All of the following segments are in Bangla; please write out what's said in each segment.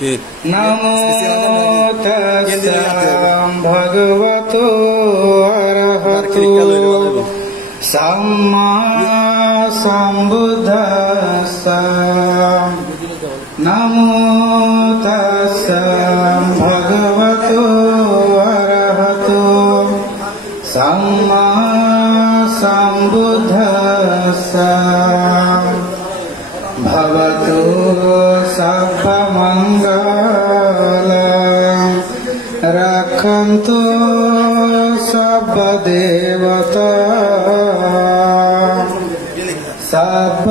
नमो तस्सा भगवतो अरहतो सम्मा सम्बुद्धस्सा नमो तस्सा भगवतो अरहतो सम्मा सम्बुद्धस्सा भवतु सर्वमङ्गलम् रक्षन्तु सर्वदेवता सर्वबुद्धानुभावेन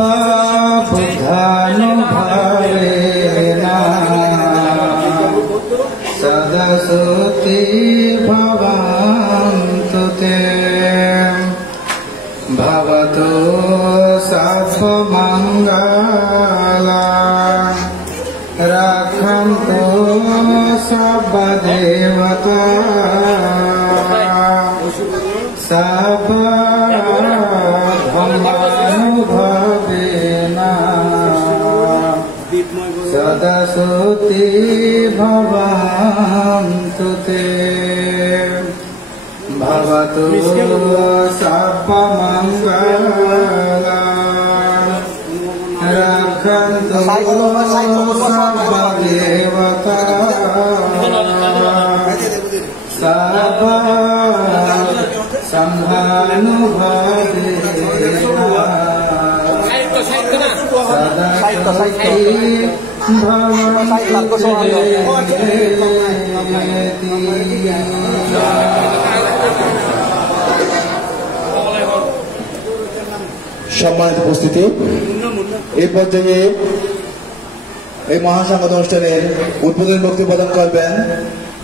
सदसुति भवन्तु ते भवतु सर्वमङ्गलम् रक्षन्तु सर्वदेवता सर्वधर्मानुभवेन सदसुति भवन्तु ते भवतु सर्वमङ्गलम् रक्षन्तु सर्वदेवता सर्वसंहानुभवेन सदसुति भवन्तु সম্মানিত উপস্থিতি, এই পর্যায়ে এই মহাসংবাদ অনুষ্ঠানের উদ্বোধনী বক্তব্য প্রদান করবেন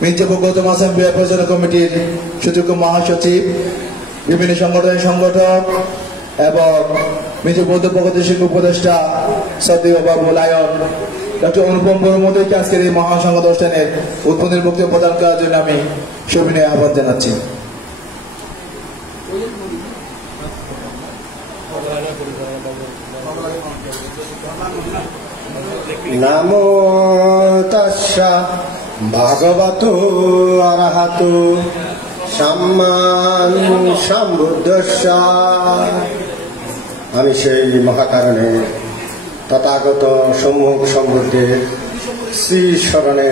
মির্জাপুর গৌতম আসাম বিহার পরিচালনা কমিটির সুযোগ্য মহাসচিব, বিভিন্ন সংগঠনের সংগঠক এবং মির্জাপুর বৌদ্ধ প্রগতি শিক্ষা উপদেষ্টা শ্রদ্ধেয় বাবু লায়ন ডক্টর অনুপম বড়মুদইকে আজকের এই মহাসংবাদ অনুষ্ঠানের উদ্বোধনী বক্তব্য প্রদান করার জন্য আমি সবিনয় আহ্বান জানাচ্ছি। नमो तस्सा भगवतो अरहतो सम्मा सम्बुद्धस्सा। আমি সেই মহাকারণে তথাগত সম্মুখ সম্বুদ্ধের শ্রী স্মরণে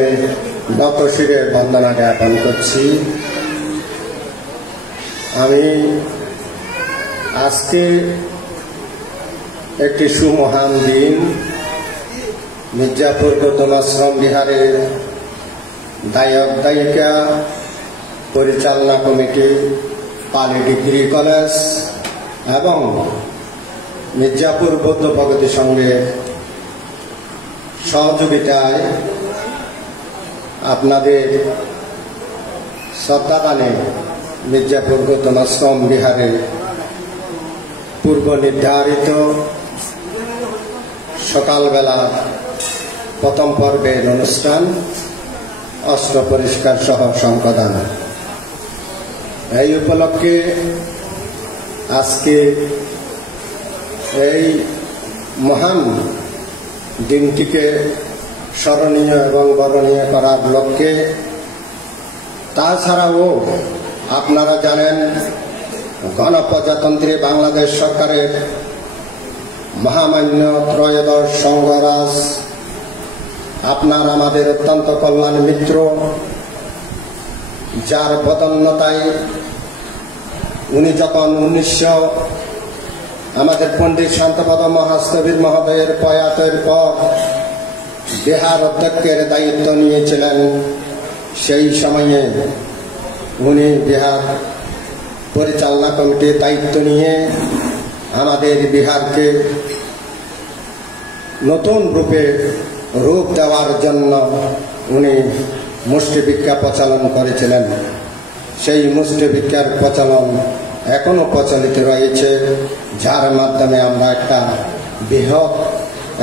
নত শিরে বন্দনা জ্ঞাপন করছি। আমি আজকে একটি সুমহান দিন, মির্জাপুর গৌতম আশ্রম বিহারের দায়ক দায়িকা, পরিচালনা কমিটি, পালি ডিগ্রি কলেজ এবং মির্জাপুর বৌদ্ধ প্রগতি সংঘের সহযোগিতায় আপনাদের শ্রদ্ধাদানে মির্জাপুর গৌতম আশ্রম বিহারের পূর্ব নির্ধারিত সকালবেলা প্রথম পর্বের অনুষ্ঠান অস্ত্র পরিষ্কার সহ সংকদান। এই উপলক্ষে আজকে এই মহান দিনটিকে স্মরণীয় এবং বরণীয় করার লক্ষ্যে, তাছাড়াও আপনারা জানেন গণপ্রজাতন্ত্রী বাংলাদেশ সরকারের মহামান্য ত্রয়োদশ সংঘরাজ আপনার আমাদের অত্যন্ত কল্যাণ মিত্র, যার বদন্যতায় উনি যখন 1900 আমাদের পণ্ডিত শান্তপদ মহাস্থবির মহোদয়ের প্রয়াতের পর বিহার অধ্যক্ষের দায়িত্ব নিয়েছিলেন, সেই সময়ে উনি বিহার পরিচালনা কমিটির দায়িত্ব নিয়ে আমাদের বিহারকে নতুন রূপ দেওয়ার জন্য উনি মুষ্টি ভিক্ষা প্রচলন করেছিলেন। সেই মুষ্টি ভিক্ষার প্রচলন এখনো প্রচলিত রয়েছে, যার মাধ্যমে আমরা একটা বৃহৎ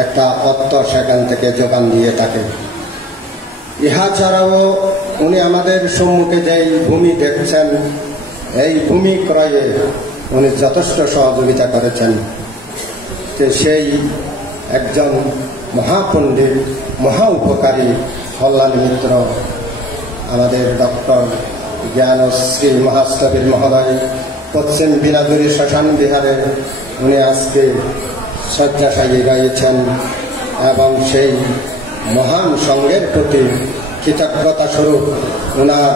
একটা অর্থ সেখান থেকে যোগান দিয়ে থাকি। ইহা ছাড়াও উনি আমাদের সম্মুখে যেই ভূমি দেখছেন, এই ভূমি ক্রয়ে উনি যথেষ্ট সহযোগিতা করেছেন। সেই একজন মহাপণ্ডিত, মহা উপকারী কল্যাণ মিত্র আমাদের ডক্টর জ্ঞানশ্রী মহাস্তবীর মহোদয় পশ্চিম বিনাদুরি শ্মশান বিহারে উনি আজকে শয্যাশায়ী রয়েছেন এবং সেই মহান সঙ্গের প্রতি কৃতজ্ঞতা স্বরূপ ওনার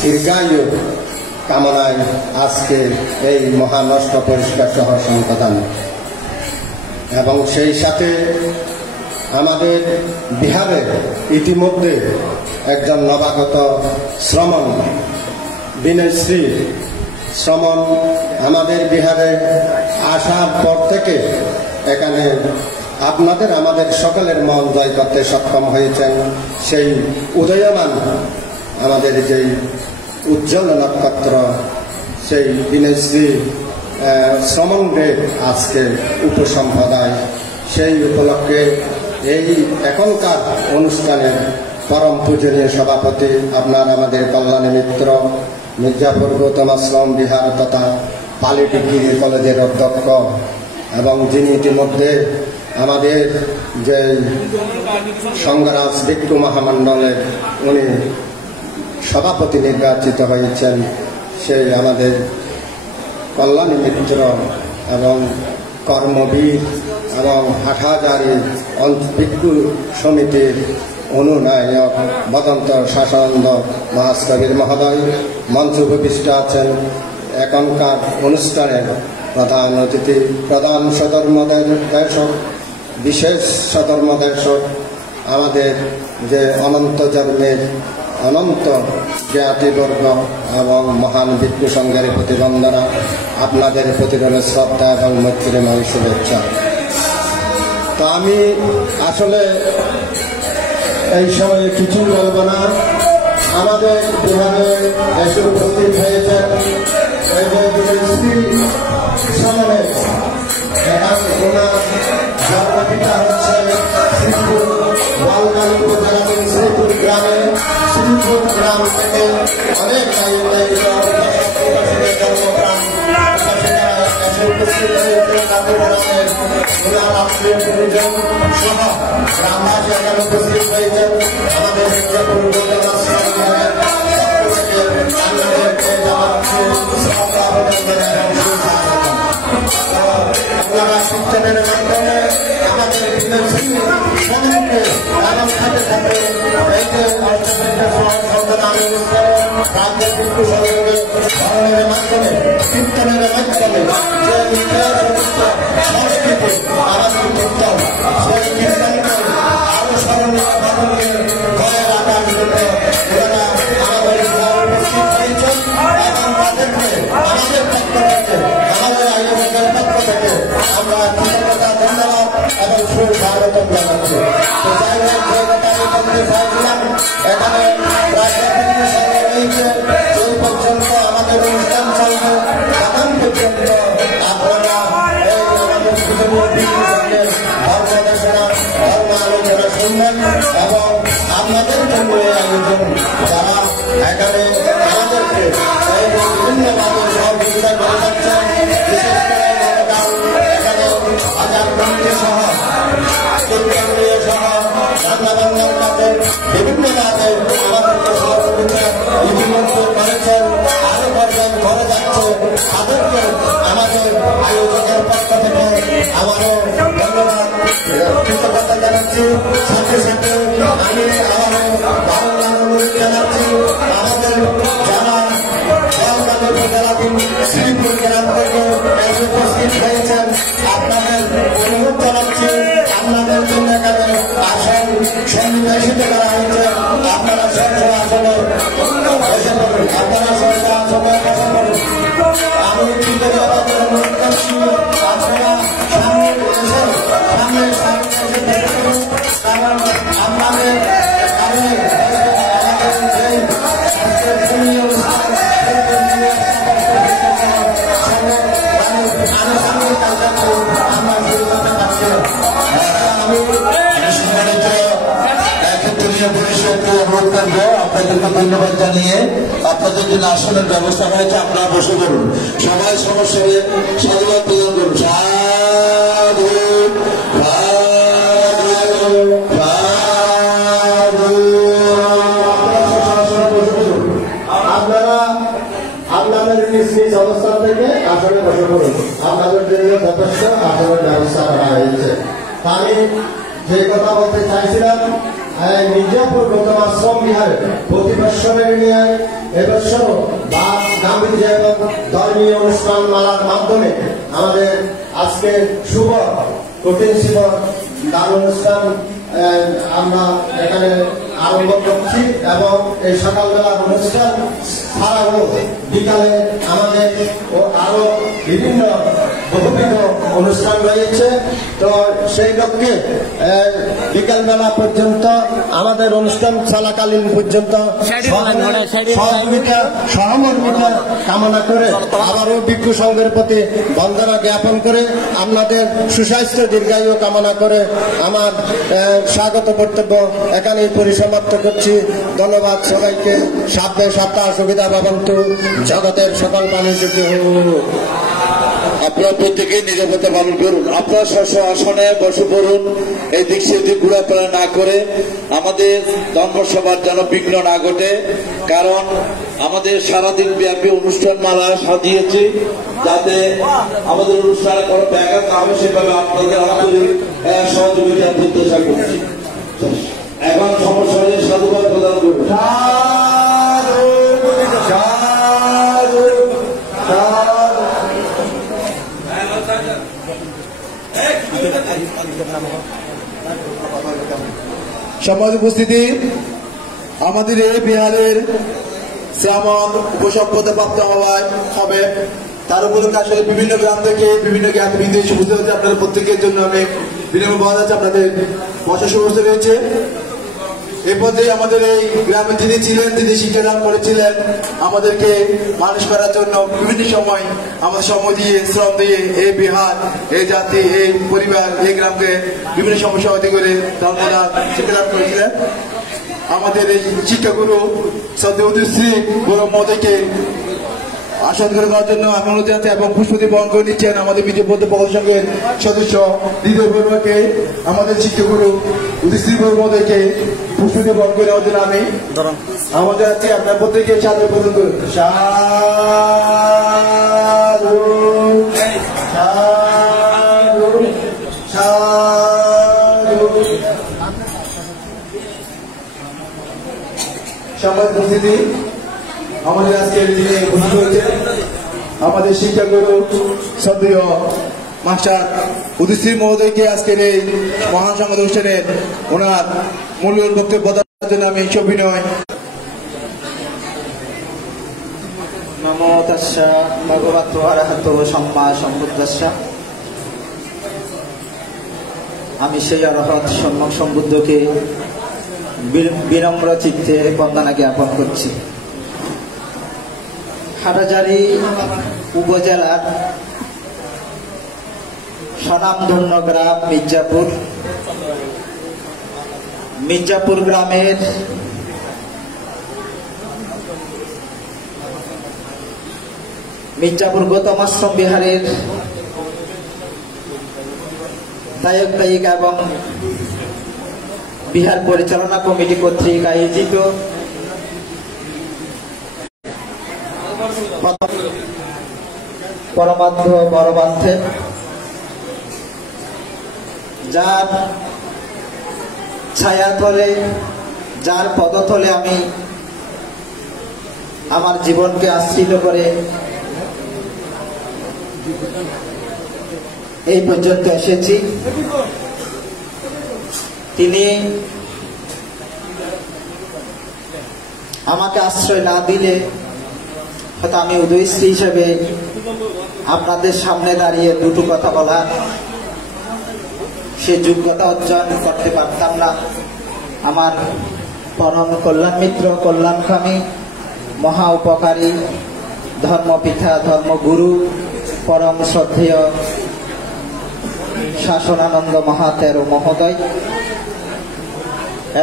দীর্ঘায়ু কামনায় আজকে এই মহান অষ্ট পরিষ্কার সহ সম্পাদন। এবং সেই সাথে আমাদের বিহারে ইতিমধ্যে একজন নবাগত শ্রমণ বিনয়শ্রী শ্রমণ আমাদের বিহারে আসার পর থেকে এখানে আপনাদের আমাদের সকলের মন জয় করতে সক্ষম হয়েছেন। সেই উদয়মান আমাদের যেই উজ্জ্বল নক্ষত্র সেই বিনয়শ্রী শ্রমণে আজকে উপসম্প্রদায়, সেই উপলক্ষে এই এখনকার অনুষ্ঠানের পরম পূজনীয় সভাপতি আপনার আমাদের কল্যাণী মিত্র মির্জাপুর গৌতম আশ্রম বিহার তথা পালি ডিগ্রি কলেজের অধ্যক্ষ এবং যিনি ইতিমধ্যে আমাদের যে সংঘরাজ ভিক্ষু মহামণ্ডলের উনি সভাপতি নির্বাচিত হয়েছেন, সেই আমাদের কল্যাণী মিত্র এবং কর্মবীর এবং হাটহাজারী ভিক্ষু সমিতির অনুনায়ক বদন্ত শাসনানন্দ মহাস্তবীর মহোদয় মঞ্চ উপবিষ্ট আছেন। এখনকার অনুষ্ঠানের প্রধান অতিথি, প্রধান সধর্মদর্শক, বিশেষ সধর্মদর্শক আমাদের যে অনন্ত জন্মের অনন্ত জ্ঞাতিবর্গ এবং মহান ভিক্ষু সংঘের প্রতিবন্ধনা, আপনাদের প্রতি রইল শ্রদ্ধা এবং মৈত্রীময় শুভেচ্ছা। তো আমি আসলে এই সময়ে কিছু বলব না। আমাদের বিহারে এসে উপস্থিত হয়েছেন জন্মপিতা হচ্ছে শ্রীপুর ওয়ালগালী উপজেলাধীন শ্রীপুর গ্রামে, শ্রীপুর গ্রাম থেকে অনেক জন্মগ্রাম এসে উপস্থিত হয়েছে সহ গ্রামবাসী এখানে উপস্থিত হয়েছেন। আমাদের আপনারা শিক্ষণের মাধ্যমে আমাদের সমাজকে আগাম থাকে থাকে এই যে রাজ্যের ভিক্ষু সংঘের ধরনের মাধ্যমে কীর্তনের মাধ্যমে যে সংস্কৃতি আমাদের কীর্তন, সেই কীর্তনকে আরো স্মরণীয় ভাবে ধরে রাখার জন্য ওনারা আমাদের উপস্থিত হয়েছেন এবং তাদেরকে আমাদের পক্ষ থেকে, আমাদের আয়োজকের পক্ষ থেকে আমরা কৃতজ্ঞতা, ধন্যবাদ এবং সুস্বাগতম জানাচ্ছি। তো যাই হোক, যে কথা আমি বলতে চাইছিলাম, এখানে প্রায় এই পর্যন্ত আমাদের অনুষ্ঠান চলবে, এখন পর্যন্ত আপনারা এই আমাদের ধর্মদেশনা, ধর্ম আলোচনা শুনবেন এবং আপনাদের জন্য আয়োজন যারা এখানে আমাদেরকে এই বিভিন্নভাবে সহযোগিতা করে যাচ্ছেন, বিশেষ করে এখানে হাজার মন্ত্রী সহ কেন্দ্রীয় সহ রান্নাবান্নার কাছে বিভিন্নভাবে আমাদেরকে সহযোগিতা ইতিমধ্যে করেছেন, আরো করবেন, করে যাচ্ছে। তাদেরকে আমাদের আয়োজকের পক্ষ থেকে আমারও ধন্যবাদ, কৃতজ্ঞতা জানাচ্ছি। সাথে সাথে আমি আমাদের বাংলা অনুরোধ জানাচ্ছি, আমাদের যারা উপজেলাধীন শ্রীপুর গ্রাম থেকে উপস্থিত হয়েছেন, আপনাদের অনুরোধ জানাচ্ছি, আপনাদের জন্য এখানে আসন সন্নিবেশিত করা হয়েছে। আপনারা সরকার আসনে বসে পড়ুন, আপনারা সরকার আসনে বসে পড়ুন। আমি কৃতজ্ঞতাদের অনুরোধ করছি, আপনারা সামনে এসে কারণ আপনাদের আপনাদেরকে ধন্যবাদ জানিয়ে আপনাদের জন্য আসনের ব্যবস্থা হয়েছে, আপনারা বসে করুন। সবাই সমস্যায় সাধুবাদ প্রদান করুন। সাধু সাধু আসলে বসে পড়ুন, আপনাদের জন্য যথেষ্ট আসনের ব্যবস্থা করা হয়েছে। আমি যে কথা বলতে চাইছিলাম, মির্জাপুর গৌতম আশ্রম বিহারে প্রতি বৎসরের নিয়ে এবছর গাম্ভীর্য এবং ধর্মীয় অনুষ্ঠান মালার মাধ্যমে আমাদের আজকে শুভ কঠিন শিব গান অনুষ্ঠান আমরা এখানে আরম্ভ করছি এবং এই সকালবেলার অনুষ্ঠান ছাড়াও বিকালে আমাদের আরো বিভিন্ন বহুবিধ অনুষ্ঠান রয়েছে। তো সেই লক্ষ্যে বিকালবেলা পর্যন্ত আমাদের অনুষ্ঠান চলাকালীন পর্যন্ত সহমর্মিতা কামনা করে আবারও ভিক্ষু সংঘের প্রতি বন্দনা জ্ঞাপন করে আপনাদের সুস্বাস্থ্য দীর্ঘায়ু কামনা করে আমার স্বাগত বক্তব্য এখানেই পরিসমাপ্ত করছি। ধন্যবাদ সবাইকে। সাবধানে সপ্তাহ সুবিধা ভবন্তু, জগতের সকল মানুষ সুখী হোক। আপনারা প্রত্যেকেই নিরাপত্তা পালন করুন। আপনারা স্ব আসনে বসে পড়ুন। এই দিক সেদিক ঘোরাফেরা না করে আমাদের ধর্মসভার যেন বিঘ্ন না ঘটে, কারণ আমাদের সারাদিন ব্যাপী অনুষ্ঠান মালা সাজিয়েছি যাতে আমাদের অনুষ্ঠানে কোনো ব্যাঘাত না হবে, সেভাবে আপনাদের আন্তরিক সহযোগিতা প্রত্যাশা করছি। এখন সমস্যা সাধুবাদ প্রদান করুন। সমাজ উপস্থিতি, আমাদের এই বিহারের শ্যামন উপসভ্যতা প্রাপ্ত হবে তার উপলক্ষে আসলে বিভিন্ন গ্রাম থেকে বিভিন্ন জ্ঞান বিদেশ বুঝতে হচ্ছে। আপনাদের প্রত্যেকের জন্য আমি বিনিময় পাওয়া যাচ্ছে, আপনাদের বসার সুব্যবস্থা রয়েছে। এই পর্যায়ে আমাদের এই গ্রামে যিনি ছিলেন, তিনি শিক্ষাদান করেছিলেন আমাদেরকে মানুষ করার জন্য বিভিন্ন সময় আমাদের সময় দিয়ে শ্রম দিয়ে এই বিহার, এই জাতি, এই পরিবার, এই গ্রামকে বিভিন্ন সমস্যা হতে করে ধর্মদান শিক্ষাদান করেছিলেন। আমাদের এই শিক্ষাগুরু শ্রী গৌরব মহোদয়কে আসন করে দেওয়ার জন্য আমি অনুরোধ জানাচ্ছি এবং পুষ্পতি বহন করে নিচ্ছেন আমাদের বিজেপি পক্ষ সংঘের সদস্য হৃদয় বড়ুয়াকে, আমাদের শিক্ষাগুরু উদয়শ্রী গৌরব মহোদয়কে পুষ্পতি বহন করে নেওয়ার জন্য আমি আমাদের জানাচ্ছি। আপনার প্রত্যেকে সাদর প্রদান করুন। সংবাদ উপস্থিতি, আমাদের আজকের দিনে উপস্থিত হয়েছে আমাদের শিক্ষাগুরু শ্রদ্ধেয় মাস্টার উদয়শ্রী মহোদয়কে আজকের এই মহান সংবাদ অনুষ্ঠানের ওনার মূল্যবান বক্তব্য দেওয়ার জন্য আমি সবিনয়। নমো তাস্সা ভগবতো অরহতো সম্মা সম্বুদ্ধস্সা। আমি সেই অরহত সম্যক সম্বুদ্ধকে বিনম্র চিত্তে বন্দনা জ্ঞাপন করছি। হাটহাজারী উপজেলার স্বনামধন্য গ্রাম মির্জাপুর গ্রামের মির্জাপুর গৌতম আশ্রম বিহারের দায়ক দায়িকা এবং বিহার পরিচালনা কমিটি কর্তৃক আয়োজিত পরমার্থ বড়বান্থে, যার ছায়াতলে, যার পদতলে আমি আমার জীবনকে আশ্রিত করে এই পর্যন্ত এসেছি। তিনি আমাকে আশ্রয় না দিলে হয়তো আমি উদয়শ্রী হিসেবে আপনাদের সামনে দাঁড়িয়ে দুটো কথা বলা সে যোগ্যতা অর্জন করতে পারতাম না। আমার পরম কল্যাণ মিত্র, কল্যাণকামী, মহা উপকারী ধর্মপিতা, ধর্মগুরু, পরম শ্রদ্ধেয় শাসনানন্দ মহাতের মহোদয়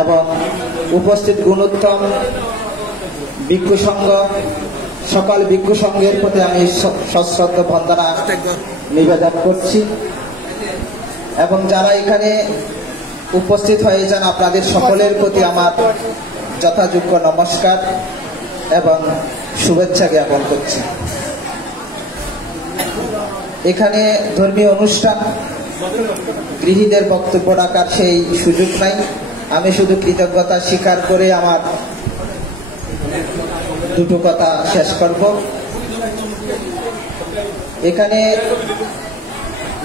এবং উপস্থিত গুণোত্তম ভিক্ষু সংঘ, সকল ভিক্ষু সংঘের প্রতি আমি সশ্রদ্ধ বন্দনা নিবেদন করছি এবং যারা এখানে উপস্থিত হয়েছেন আপনাদের সকলের প্রতি আমার যথাযোগ্য নমস্কার এবং শুভেচ্ছা জ্ঞাপন করছি। এখানে ধর্মীয় অনুষ্ঠান, গৃহীদের বক্তব্য রাখার সেই সুযোগ নাই। আমি শুধু কৃতজ্ঞতা স্বীকার করে আমার দুটো কথা শেষ করব। এখানে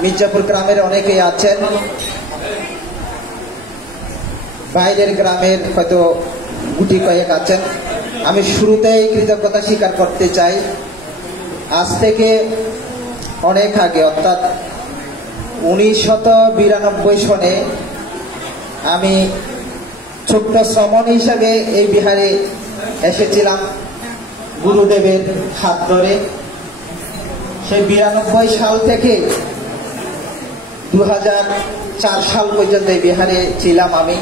মির্জাপুর গ্রামের অনেকেই আছেন, বাইরের গ্রামের হয়তো গুটি কয়েক আছেন। আমি শুরুতেই কৃতজ্ঞতা স্বীকার করতে চাই। আজ থেকে অনেক আগে, অর্থাৎ 1992 সনে আমি ছোট্ট শ্রমণ হিসাবে এই বিহারে এসেছিলাম গুরুদেবের হাত ধরে। সেই 92 সাল থেকে 2004 সাল পর্যন্ত এই বিহারে ছিলাম আমি।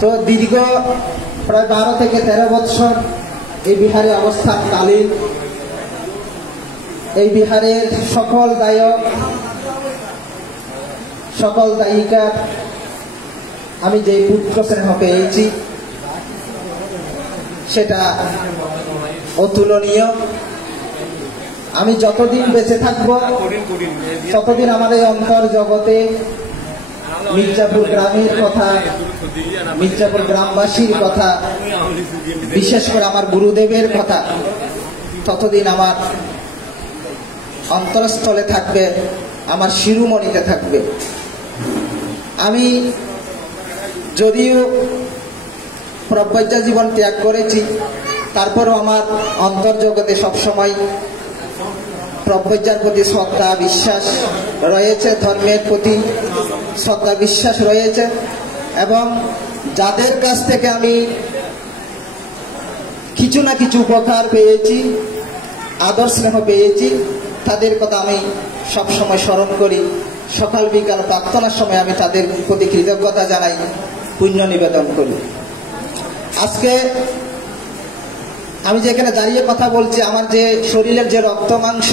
তো দীর্ঘ প্রায় 12 থেকে 13 বছর এই বিহারে অবস্থানকালীন এই বিহারের সকল দায়ক, সকল দায়িকার আমি যে পুত্র স্নেহ পেয়েছি সেটা অতুলনীয়। আমি যতদিন বেঁচে থাকবো ততদিন আমার এই অন্তর জগতে মির্জাপুর গ্রামের কথা, মির্জাপুর গ্রামবাসীর কথা, বিশেষ করে আমার গুরুদেবের কথা ততদিন আমার অন্তরস্থলে থাকবে, আমার শিরোমণিতে থাকবে। আমি যদিও প্রব্রজ্য জীবন ত্যাগ করেছি, তারপরও আমার অন্তর্জগতে সবসময় প্রব্রজ্যার প্রতি শ্রদ্ধা বিশ্বাস রয়েছে, ধর্মের প্রতি শ্রদ্ধা বিশ্বাস রয়েছে। এবং যাদের কাছ থেকে আমি কিছু না কিছু উপকার পেয়েছি, আদর স্নেহ পেয়েছি, তাদের কথা আমি সবসময় স্মরণ করি। সকাল বিকাল প্রার্থনার সময় আমি তাদের প্রতি কৃতজ্ঞতা জানাই, পুণ্য নিবেদন করি। আজকে আমি যেখানে দাঁড়িয়ে কথা বলছি, আমার যে শরীরের যে রক্ত মাংস,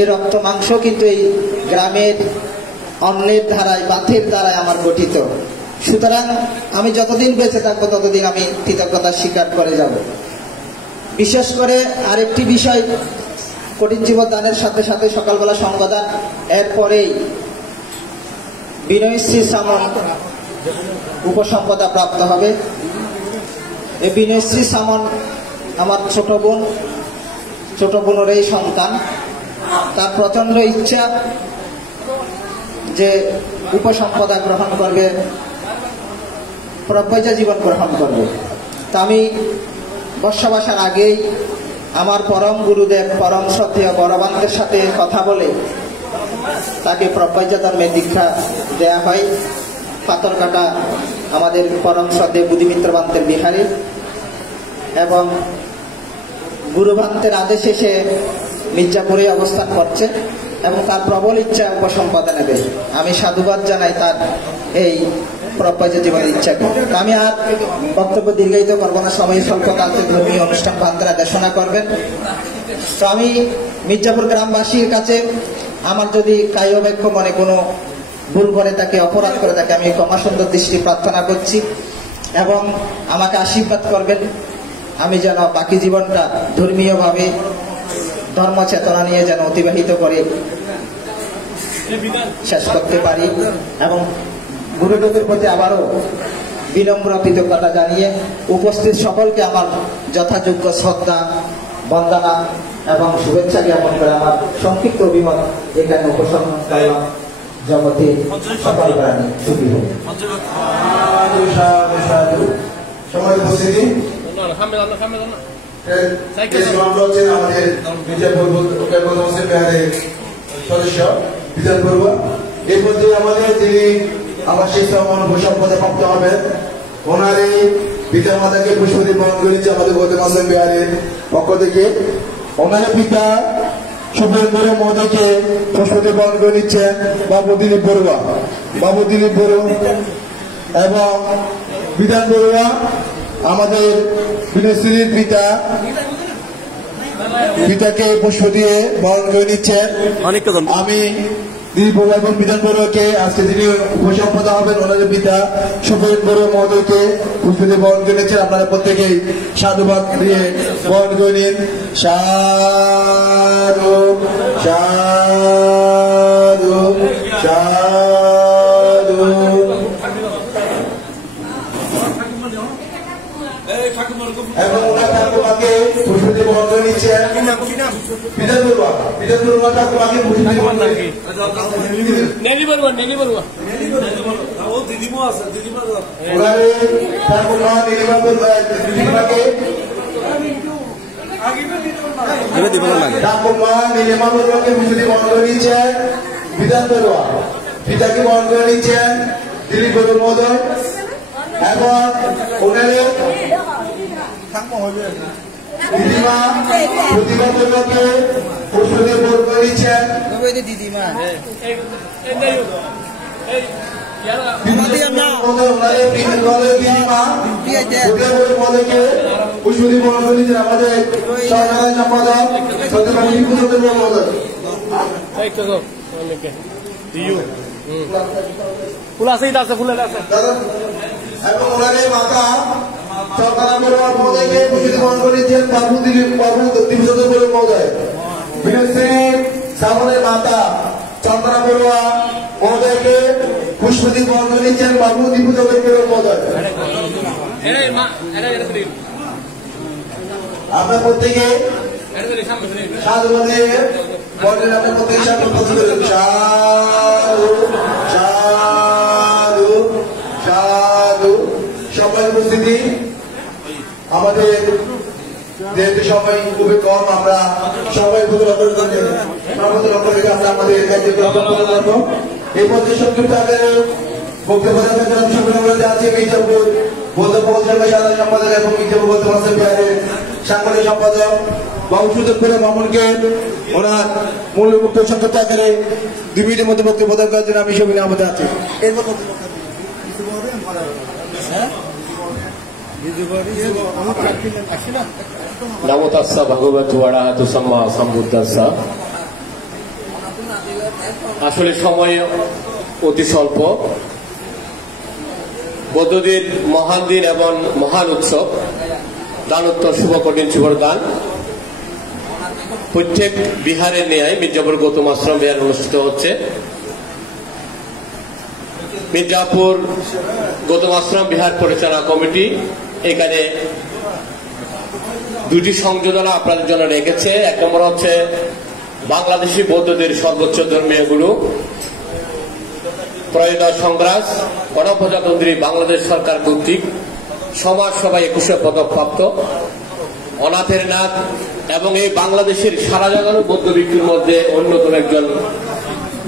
এই রক্ত মাংস কিন্তু এই গ্রামের অন্নের ধারায়, বাথের দ্বারায় আমার গঠিত। সুতরাং আমি যতদিন বেঁচে থাকবো ততদিন আমি কৃতজ্ঞতা স্বীকার করে যাব। বিশেষ করে আরেকটি বিষয়, কঠিন জীবন দানের সাথে সাথে সকালবেলা সংবাদান, এরপরেই বিনয়শ্রী সামন উপসম্পদা প্রাপ্ত হবে। এই বিনয়শ্রী সামন আমার ছোট বোনেরই সন্তান। তার প্রচন্ড ইচ্ছা যে উপসম্পদা গ্রহণ করবে, প্রব্রজ্য জীবন গ্রহণ করবে। তা আমি বর্ষাবাসার আগেই আমার পরম গুরুদেব, পরম শ্রদ্ধেয় বড়বানদের সাথে কথা বলে তাকে প্রব্রজ্য ধর্মে দীক্ষা দেয়া হয় পাথরঘাটা আমাদের পরম শ্রদ্ধেয় বুদ্ধিমিত্র বান্তের বিহারে। এবং গুরুভান্তের আদেশে সে মির্জাপুরে অবস্থান করছে এবং তার প্রবল ইচ্ছা উপসম্পদা নেবে। আমি সাধুবাদ জানাই তার এই প্রব্রজ্য জীবনের ইচ্ছাকে। আমি আর বক্তব্য দীর্ঘায়িত করবো না, সময় স্বল্পতা আছে, ধর্মীয় অনুষ্ঠান ভান্তারা দেশনা করবেন। তো আমি মির্জাপুর গ্রামবাসীর কাছে আমার যদি কায় বাক্য মনে কোনো ভুল করে থাকে, অপরাধ করে থাকে, আমি ক্ষমা সুন্দর দৃষ্টি প্রার্থনা করছি এবং আমাকে আশীর্বাদ করবেন। আমি যেন বাকি জীবনটা ধর্মীয়ভাবে ধর্ম চেতনা নিয়ে যেন অতিবাহিত করে শেষ করতে পারি। এবং গুরুদেবের প্রতি আবারও বিনম্র কৃতজ্ঞতা জানিয়ে উপস্থিত সকলকে আমার যথাযোগ্য শ্রদ্ধা, বন্দনা এবং শুভেচ্ছা জ্ঞাপন করে আমার সংক্ষিপ্ত অভিমত এখানে উপস্থাপন করলাম। জগতে সকল প্রাণী সুখী হোক। সময় উপস্থিতি আমাদের সদস্য বিধান বড়ুয়া। এই পর্যায়ে আমাদের যিনি আবাসিক শ্রমণ ভূসম্পদে প্রাপ্ত হবেন, ওনার এই পিতা মাতাকে পুষ্পদীপ বরণ করেছে আমাদের গৌতম বিহারের পক্ষ থেকে। ওনার পিতা শুভেন্দু মহোদয়কে পুষ্পদীপ বরণ করে নিচ্ছেন বাবু দিলীপ বড়ুয়া। বাবু দিলীপ বড়ুয়া এবং বিধান বড়ুয়া আমাদের বিনয়শ্রীর পিতাকে পুষ্প দিয়ে বরণ করে নিচ্ছেন। আমি দিলীপ বড়ুয়া এবং বিধান বড়ুয়াকে আজকে যিনি উপসম্পাদক হবেন ওনাদের পিতা সুপেন বড়ুয়া মহোদয়কে পুষ্পতি বরণ করে নিচ্ছেন। আপনারা প্রত্যেকেই সাধুবাদ দিয়ে বরণ করে নিন। সাধু সাধু সাধু। এবং ওনার ঠাকুমাকে পুষ্পতি বরণ করে নিচ্ছেন বিধান বড়ুয়া। বিধান বড়ুয়া ঠাকুমাকে পুষ্পতি বরণ করে নেলি বড়ুয়া ওনারে ঠাকুমা নীলিমা দিদিমাকে ঠাকুমা নীলিমা বড়ুয়াকে পুষ্পতি বরণ করে নিচ্ছেন বিধান বড়ুয়া। পিতাকে বরণ করে নিচ্ছেন দিলীপ বড়ুয়া মহোদয়। এবং ওনারে দিদিমা প্রতিভা বড়ুয়াকে পুষ্পতি বরণ করে নিচ্ছেন দিদিমা পুষ্পতি বরণ করে নিচ্ছেন আমাদের সরকারি সম্পাদক মহোদয়। ফুল আছে ফুলের আছে এবং ওনারে মাতা সরকার বড়ুয়া মহোদয়কে পুষ্পতি বরণ করে নিচ্ছেন বাবু দিবচন্দ্র বড়ুয়া মহোদয়। বিনোদ সিং সামনের মাতা চন্দনা বড়ুয়া মহোদয়কে পুষ্পতি বরণ করে নিচ্ছেন বাবু দিবচন্দ্র বড়ুয়া মহোদয়। আপনার প্রত্যেকে সাধুবাদ দিয়ে বরণের আপনার প্রত্যেকের সামনে প্রস্তুত করুন। সাধু সাধু সাধু। সবাই উপস্থিতি আমাদের যেহেতু সময় খুবই কম, আমরা সবাই লক্ষ্য রেখে আমরা আমাদের কার্যক্রম করবো। এই পর্যায়ে সংক্ষিপ্ত আকারে বক্তব্য আছে মির্জাপুর বৌদ্ধ পৌরসভা সাধারণ সম্পাদক এবং মির্জাপুর বৌদ্ধ মাসের বিহারের সাংগঠনিক সম্পাদক বাবু সুযোগপুরে মামুনকে ওনার মূল্য বক্তব্য সংক্ষিপ্ত আকারে 2 মিনিটের মধ্যে বক্তব্য প্রদান করার জন্য আমি সবাই আমাদের আছি। নমো তাস্সা ভগবতু আরহাতু সাম্মা সম্বুদ্ধাস্সা। আসলে সময় অতি স্বল্প। বৌদ্ধদের মহান দিন এবং মহান উৎসব দানোত্তর শুভ কঠিন শুভর দান প্রত্যেক বিহারের ন্যায় মির্জাপুর গৌতম আশ্রম বিহার অনুষ্ঠিত হচ্ছে। মির্জাপুর গৌতম আশ্রম বিহার পরিচালনা কমিটি এখানে 2টি সংযোজনা আপনাদের জন্য রেখেছে। 1 নম্বর হচ্ছে বাংলাদেশি বৌদ্ধদের সর্বোচ্চ ধর্মীয় গুরু ত্রয়োদশ সংগ্রাস গণপ্রজাতন্ত্রী বাংলাদেশ সরকার কর্তৃক সমাজ সভায় 21 পদক প্রাপ্ত অনাথের নাথ এবং এই বাংলাদেশের সারা জাগানো বৌদ্ধ ভিক্ষুর মধ্যে অন্যতম একজন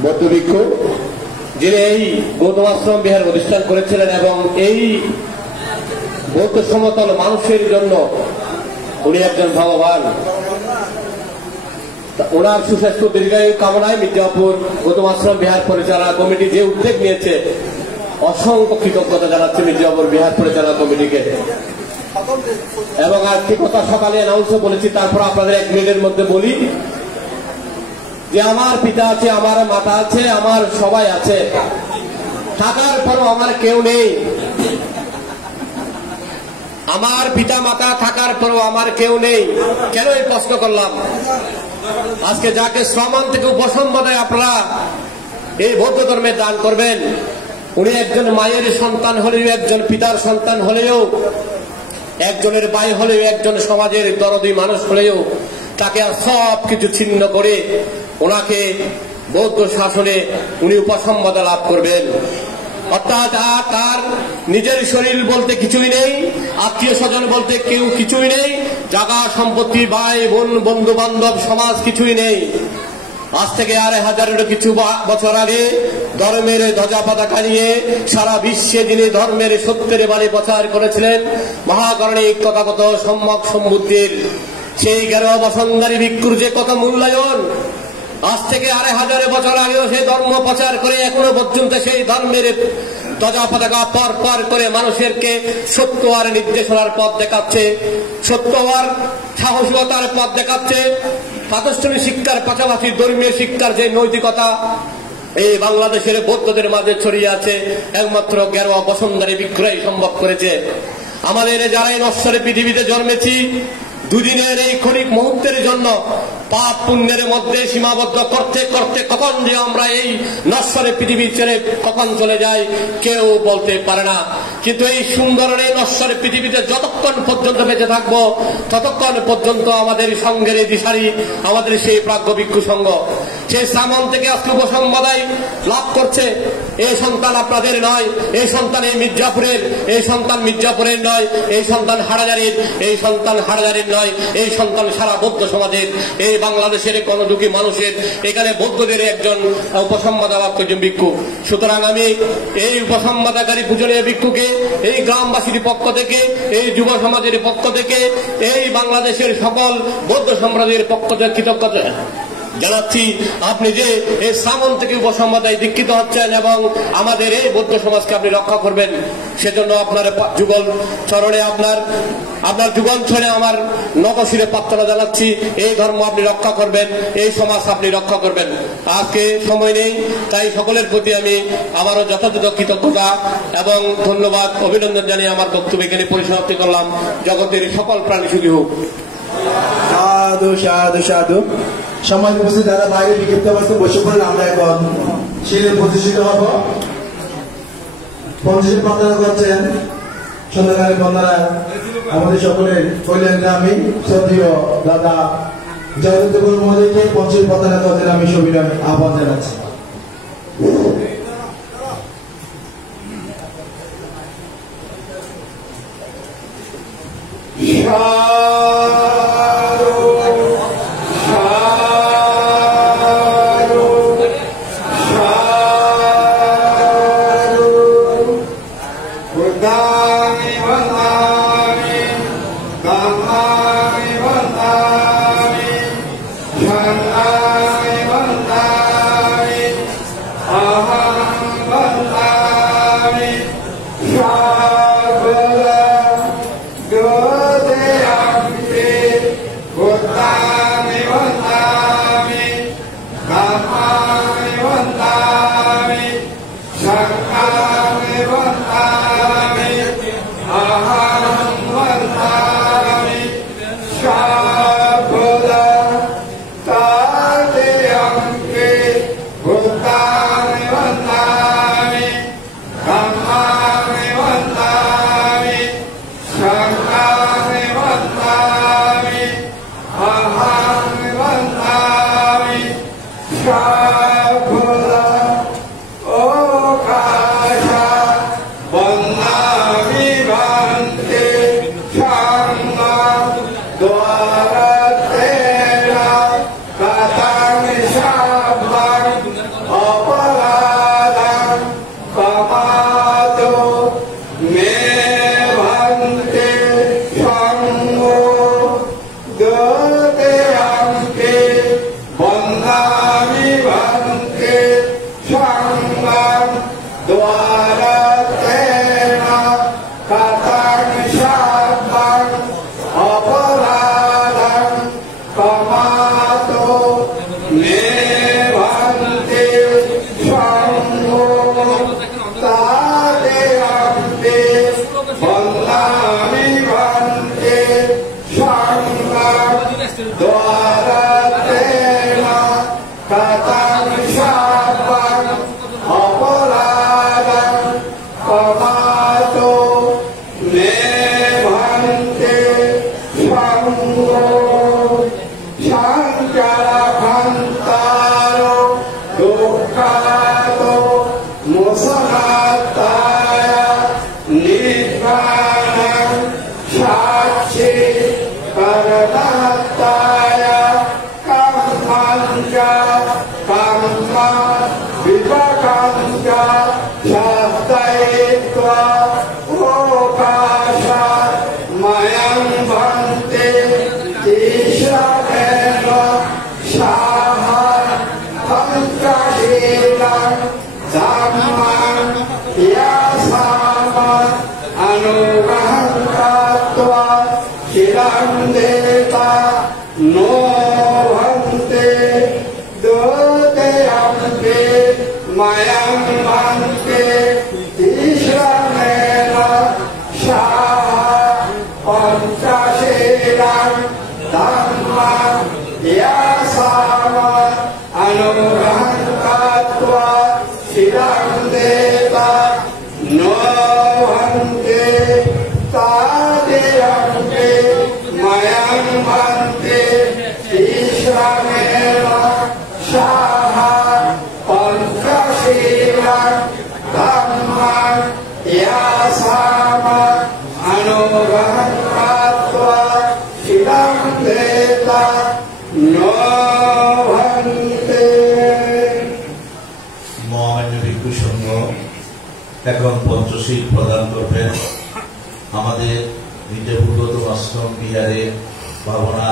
বৌদ্ধ ভিক্ষু, যিনি এই গৌতম আশ্রম বিহার প্রতিষ্ঠান করেছিলেন এবং এই বৌদ্ধ সমতল মানুষের জন্য উনি একজন ভগবান। ওনার সুস্বাস্থ্য দীর্ঘায়ু কামনায় মির্জাপুর গৌতম আশ্রম বিহার পরিচালনা কমিটি যে উদ্যোগ নিয়েছে অসংখ্য কৃতজ্ঞতা জানাচ্ছে মির্জাপুর বিহার পরিচালনা কমিটিকে। এবং আজকে কথা সকালে অ্যানাউন্সও বলেছি, তারপর আপনাদের 1 মিনিটের মধ্যে বলি যে আমার পিতা আছে, আমার মাতা আছে, আমার সবাই আছে, থাকার পরও আমার কেউ নেই। আমার পিতা মাতা থাকার পরও আমার কেউ নেই। কেন এই প্রশ্ন করলাম? আজকে যাকে শ্রমান থেকে উপসম্পাদে আপনারা এই বৌদ্ধ ধর্মে দান করবেন, উনি একজন মায়ের সন্তান হলেও, একজন পিতার সন্তান হলেও, একজনের ভাই হলেও, একজন সমাজের দরদি মানুষ হলেও, তাকে আর সব কিছু ছিন্ন করে ওনাকে বৌদ্ধ শাসনে উনি উপসম্পাদা লাভ করবেন। অর্থাৎ তার নিজের শরীর বলতে কিছুই নেই, আত্মীয় স্বজন বলতে কেউ কিছুই নেই, জায়গা সম্পত্তি ভাই বোন বন্ধু বান্ধব সমাজ কিছুই নেই। আজ থেকে 1000 কিছু বছর আগে ধর্মের ধ্বজা পতাকা নিয়ে সারা বিশ্বে যিনি ধর্মের সত্যের বাণী প্রচার করেছিলেন, মহাকরণিক তথাগত সম্যক সম্বুদ্ধির সেই 11 বসন্ধারী ভিক্ষুর যে কত মূল্যায়ন, আজ থেকে 1000 বছর আগেও সেই ধর্ম প্রচার করে এখনো পর্যন্ত সেই ধর্মের ধ্বজা পতাকা পর পর করে মানুষেরকে সত্য আর নির্দেশনার পথ দেখাচ্ছে, সত্য আর সাহসিকতার পথ দেখাচ্ছে। প্রাতিষ্ঠানিক শিক্ষার পাশাপাশি ধর্মীয় শিক্ষার যে নৈতিকতা, এই বাংলাদেশের বৌদ্ধদের মাঝে ছড়িয়ে আছে একমাত্র গেরুয়া বসুন্ধরা বিক্রয় সম্ভব করেছে। আমাদের যারা এই নশ্বরে পৃথিবীতে জন্মেছি, দুদিনের এই ক্ষণিক মুহূর্তের জন্য পাপ পুণ্যের মধ্যে সীমাবদ্ধ করতে করতে কখন যে আমরা এই নশ্বরে পৃথিবী ছেড়ে কখন চলে যাই কেউ বলতে পারে না। কিন্তু এই সুন্দর এই নশ্বরে পৃথিবীতে যতক্ষণ পর্যন্ত বেঁচে থাকবো ততক্ষণ পর্যন্ত আমাদের সঙ্গের এই দিশারি, আমাদের সেই প্রাজ্ঞ ভিক্ষু সঙ্গ, সেই সামন থেকে আজকে উপসম্পাদায় লাভ করছে। এই সন্তান আপনাদের নয়, এই সন্তান এই মির্জাপুরের, এই সন্তান মির্জাপুরের নয়, এই সন্তান হাটহাজারীর, এই সন্তান হাটহাজারীর নয়, এই সন্তান সারা বৌদ্ধ সমাজের, এই বাংলাদেশের কোন দুঃখী মানুষের। এখানে বৌদ্ধদের একজন উপসম্পাদক একজন ভিক্ষু। সুতরাং আমি এই উপসম্পাদকারী পূজনীয় ভিক্ষুকে এই গ্রামবাসীর পক্ষ থেকে, এই যুব সমাজের পক্ষ থেকে, এই বাংলাদেশের সকল বৌদ্ধ সম্প্রদায়ের পক্ষ থেকে কৃতজ্ঞতা জানাচ্ছি। আপনি যে এই সামন থেকে উপসম্পাদায় দীক্ষিত হচ্ছেন এবং আমাদের এই বৌদ্ধ সমাজকে আপনি রক্ষা করবেন, সেজন্য আপনার যুগল চরণে আপনার যুগল চরণে আমার নবশিরে প্রার্থনা জানাচ্ছি। এই ধর্ম আপনি রক্ষা করবেন, এই সমাজ আপনি রক্ষা করবেন। আজকে সময় নেই, তাই সকলের প্রতি আমি আবারও যথাযথ কৃতজ্ঞতা এবং ধন্যবাদ অভিনন্দন জানিয়ে আমার বক্তব্য এখানে পরিসমাপ্তি করলাম। জগতের সকল প্রাণী সুখী হোক। সাধু সাধু সাধু। সমাজ উপস্থিত যারা বাইরে বিক্ষিপ্ত অবস্থায় বসে পড়লে আমরা এখন শিলে প্রতিষ্ঠিত হব। পঞ্চাশ প্রার্থনা করছেন সন্ধ্যাকালীন বন্ধারা আমাদের সকলের কল্যাণ গ্রামী শ্রদ্ধেয় দাদা জগদীপুর মহোদয়কে পঞ্চাশ প্রার্থনা করছেন আমি সবিনয় আহ্বান জানাচ্ছি। Yeah. মহামান্য ভিক্ষু সংঘ এখন পঞ্চশীল প্রদান করবেন। আমাদের নিত্যভূত আশ্রম বিহারে ভাবনা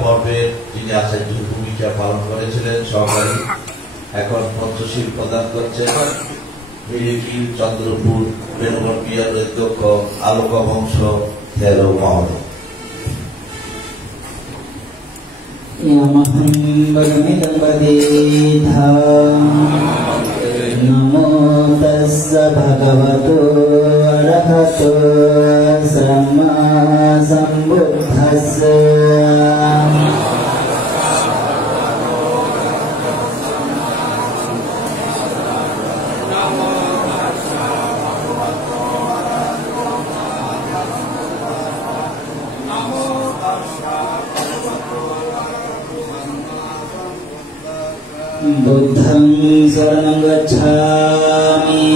পর্বে যিনি আচার্য ভূমিকা পালন করেছিলেন সহকারী, এখন পঞ্চশীল প্রদান করছেন মিরিকিল চন্দ্রপুর বেনুগর বিহারের অধ্যক্ষ আলোকা বংশ থেরো মহোদয়। नमो तस्स भगवतो अरहतो सम्मा सम्बुद्धस्स बुद्धं शरणं गच्छामि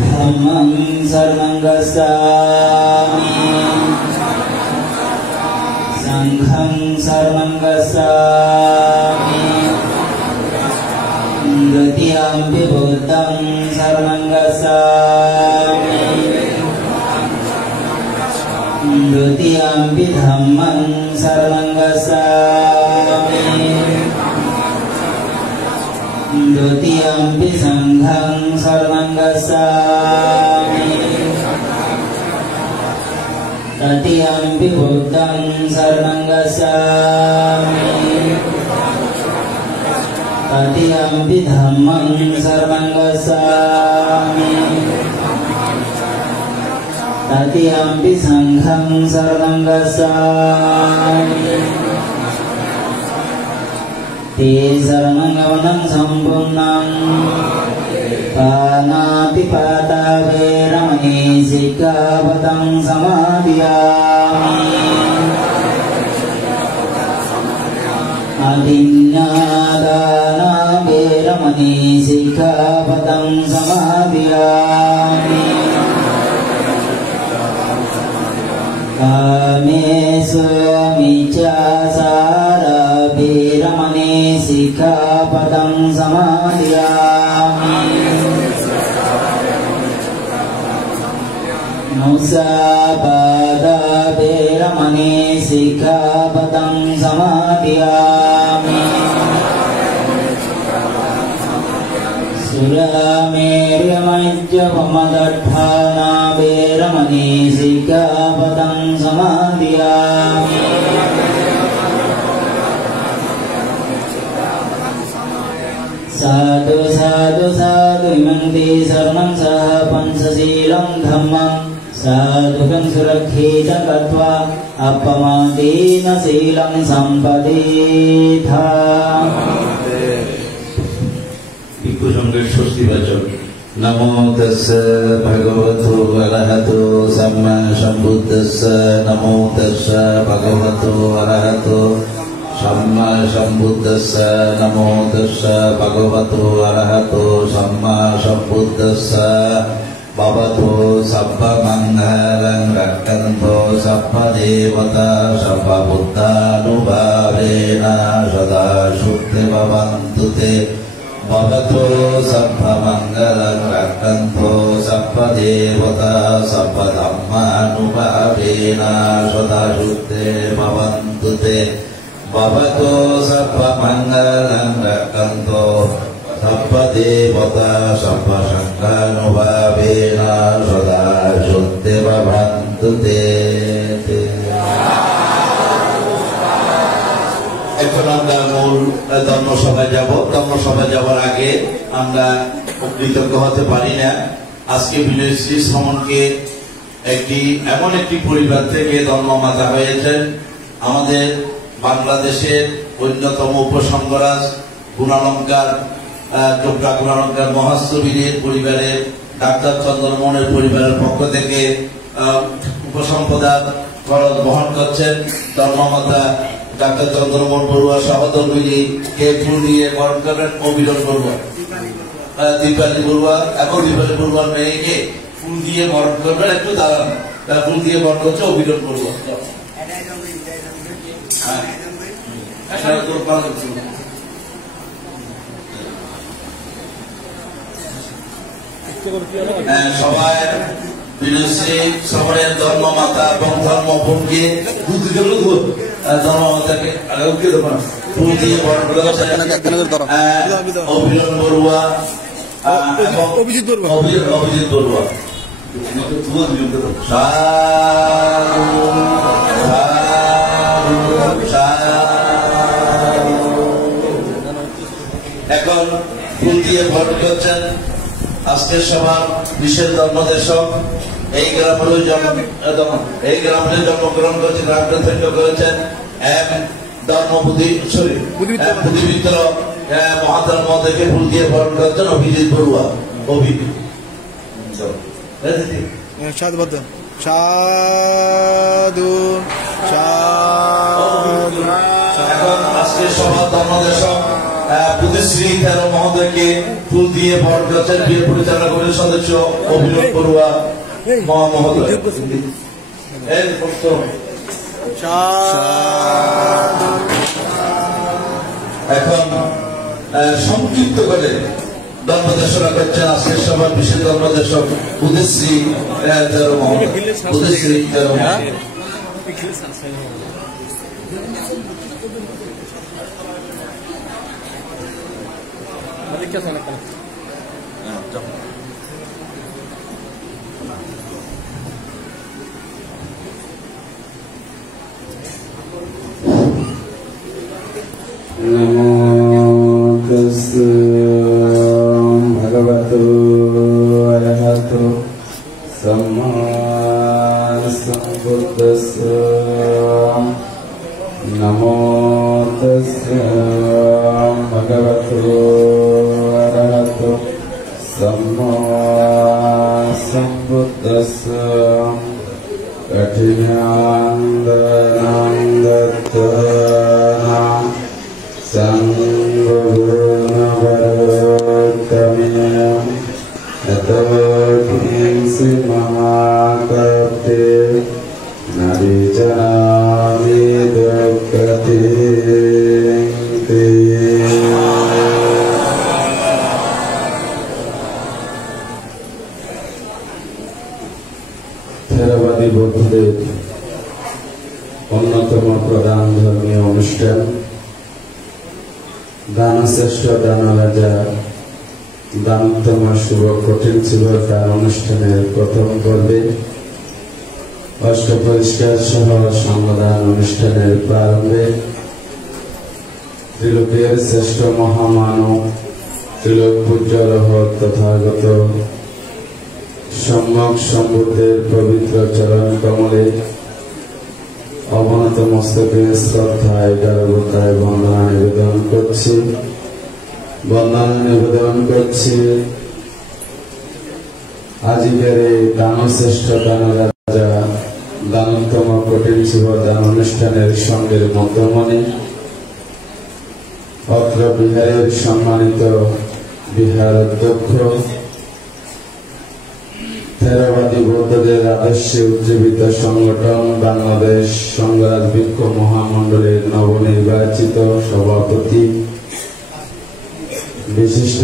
धम्मं शरणं गच्छामि संघं शरणं गच्छामि द्वितीयंपि बुद्धं शरणं गच्छामि द्वितीयंपि धम्मं शरणं गच्छामि द्वितीयंपि संघं शरणं गच्छामि तृतीयंपि बुद्धं शरणं गच्छामि तृतीयंपि धम्मं शरणं गच्छामि तृतीयंपि संघं शरणं गच्छामि ते शरणं गमनं सम्पूर्णं पानातिपाता वैरमणि सिक्खापदं समादियामि अभिन्नादाना वैरमणि सिक्खापदं समादियामि कामेषु मिच्छाचारा वैरमणि सिक्खापदं समादियामि मुसावादा वैरमणि सिक्खापदं समादियामि सुरामेर्यमज्जपमदट्ठाना वैरमणि सिक्खापदं समादियामि साधु साधु साधु इमं ते शरणं सह पंचशीलं धम्मं साधुकं सुरक्षित कृत्वा अपमादेन शीलं सम्पदेथा। ভিক্ষু সংঘের ষষ্ঠীবাচক। নমো তস্স ভগবতো অরহতো সম্মা সম্বুদ্ধস্স নমো তস্স ভগবতো অরহতো सम्मा सम्बुद्धस्स नमो तस्स भगवतो अरहतो सम्मा सम्बुद्धस्स भवतो सर्वमङ्गलं रक्षन्तो सर्वदेवता सर्वबुद्धानुभावेन सदा शुद्धि भवन्तु ते भवतो सर्वमङ्गलं रक्षन्तो सर्वदेवता सर्वधर्मानुभावेन सदा शुद्धि भवन्तु ते भवतो सर्वमङ्गलं रक्षन्तो सर्वदेवता सर्वसङ्घानुभावेन सदा शुद्धि भवन्तु ते। এখন আমরা মূল ধর্মসভায় যাব। ধর্মসভায় যাওয়ার আগে আমরা কৃতজ্ঞ হতে পারি না। আজকে বিনয়শ্রী শ্রমণকে এমন একটি পরিবার থেকে ধর্মমাতা হয়েছেন। আমাদের বাংলাদেশের অন্যতম উপসংঘরাজ গুণালঙ্কার চোপড়া গুণালঙ্কার মহাস্তবীরের পরিবারের ডাক্তার চন্দ্রমোহনের পরিবারের পক্ষ থেকে উপসম্পদা খরচ বহন করছেন ধর্মমাতা ডাক্তার চন্দ্রমোহন বড়ুয়া সহধর্মিনী কে ফুল দিয়ে বরণ করবেন অভিযোগ করবেন। দীপালি বড়ুয়া এবং দীপালি বড়ুয়ার মেয়েকে ফুল দিয়ে বরণ করবেন। একটু দাঁড়ান, ফুল দিয়ে বরণ করছে অভিনব বড়ুয়া। সবাই বিনুশ্রী সবাইয়ের ধর্মমাতা এবং ধর্মভূমকে ধর্মমাতাকে ফুল দিয়ে বরণ করে অভিনব বড়ুয়া এবং অভিজিৎ বড়ুয়া। এখন ফুল দিয়ে বরণ করছেন আজকের সভার বিশেষ ধর্মদেশক। এই গ্রামের জন্মগ্রহণ করেছেন, গ্রাম প্রতিষ্ঠিত করেছেন বুদ্ধিবিত্র মহাত্মা মহোদয়কে ফুল দিয়ে বরণ করেছেন অভিজিৎ বড়ুয়া। এখন আজকের সভার ধর্মদেশক বুদ্ধিশ্রী তেরো মহোদয়কে ফুল দিয়ে বরণ করেছেন বিয়ে পরিচালনা কমিটির সদস্য অভিনব বড়ুয়া মহোদয়। এখন সংক্ষিপ্ত করে ধর্মদেশনা করছেন আজকের সভার বিশেষ ধর্মদেশক বুদ্ধিশ্রী তেরো মহোদয়। বুদ্ধিশ্রী তেরো মহোদয়। नमो तस्से भगवतो अरहतो सम्मा सम्बुद्धस्से। नमो तस्से भगवतो अरहतो सम्मा सम्बुद्धस्से। कठिनान्दनान्दत्तनां संगुणवरोत्तमेयं यतोऽहिंसि महाकर्ते नरिजनामि दुःखते। থেরাবাদী বৌদ্ধদের অন্যতম প্রধান ধর্মীয় অনুষ্ঠান দানশ্রেষ্ঠ দান রাজা দানোত্তম শুভ কঠিন শুভ দান অনুষ্ঠানের প্রথম পর্বে অষ্ট পরিষ্কার সহ সংদান অনুষ্ঠানের প্রারম্ভে ত্রিলোকের শ্রেষ্ঠ মহামানব ত্রিলোক পূজ্য রহত তথাগত সম্যক সম্বুদ্ধের পবিত্র চরণ কমলে অবনত মস্তকে শ্রদ্ধায় গারবতায় বন্দনা নিবেদন করছি। আজকের এই দানশ্রেষ্ঠ দান রাজা দানোত্তম কঠিন শুভ দান অনুষ্ঠানের সঙ্গের মধ্যমণি অত্র বিহারের সম্মানিত বিহার অধ্যক্ষ থেরাবাদী বৌদ্ধদের আদর্শে উজ্জীবিত সংগঠন বাংলাদেশ সংঘরাজ বৃক্ষ মহামণ্ডলের নবনির্বাচিত সভাপতি বিশিষ্ট